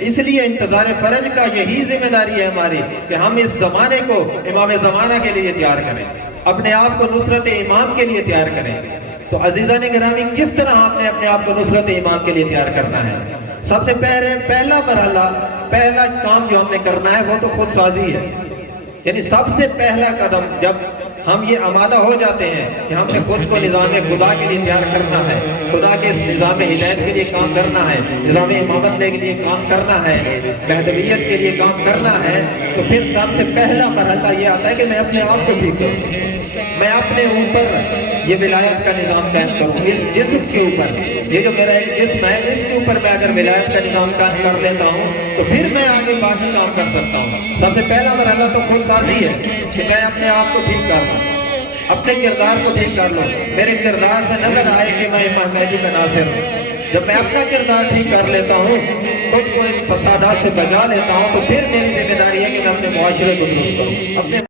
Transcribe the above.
اس لیے انتظار فرج کا یہی ذمہ داری ہے ہماری کہ ہم اس زمانے کو امام زمانہ کے لیے تیار کریں، اپنے آپ کو نصرت امام کے لیے تیار کریں۔ تو عزیزان گرامی، کس طرح آپ نے اپنے آپ کو نصرت امام کے لیے تیار کرنا ہے؟ سب سے پہلا مرحلہ، پہلا کام جو ہم نے کرنا ہے وہ تو خود سازی ہے۔ یعنی سب سے پہلا قدم جب ہم یہ آمادہ ہو جاتے ہیں کہ ہم نے خود کو نظام خدا کے لیے تیار کرنا ہے، خدا کے اس نظام ہدایت کے لیے کام کرنا ہے، نظام امامت کے لیے کام کرنا ہے، مہدویت کے لیے کام کرنا ہے، تو پھر سب سے پہلا مرحلہ یہ آتا ہے کہ میں اپنے آپ کو ٹھیک کروں، میں اپنے اوپر یہ ولایت کا نظام قائم کروں، اس جسم کے اوپر، یہ جو میرا ایک جسم ہے اس کے اوپر میں اگر ولایت کا نظام قائم کر لیتا ہوں تو پھر میں آگے باقی کام کر سکتا ہوں۔ سب سے پہلا مرحلہ تو خود سازی ہے کہ میں اپنے آپ کو ٹھیک کر لوں، اپنے کردار کو ٹھیک کر لوں، میرے کردار سے نظر آئے کہ میں امام مہدی کا ناصر ہوں۔ جب میں اپنا کردار ٹھیک کر لیتا ہوں، خود کو ان فسادات سے بچا لیتا ہوں، تو پھر میری ذمہ داری ہے کہ میں اپنے معاشرے کو درست کروں، اپنے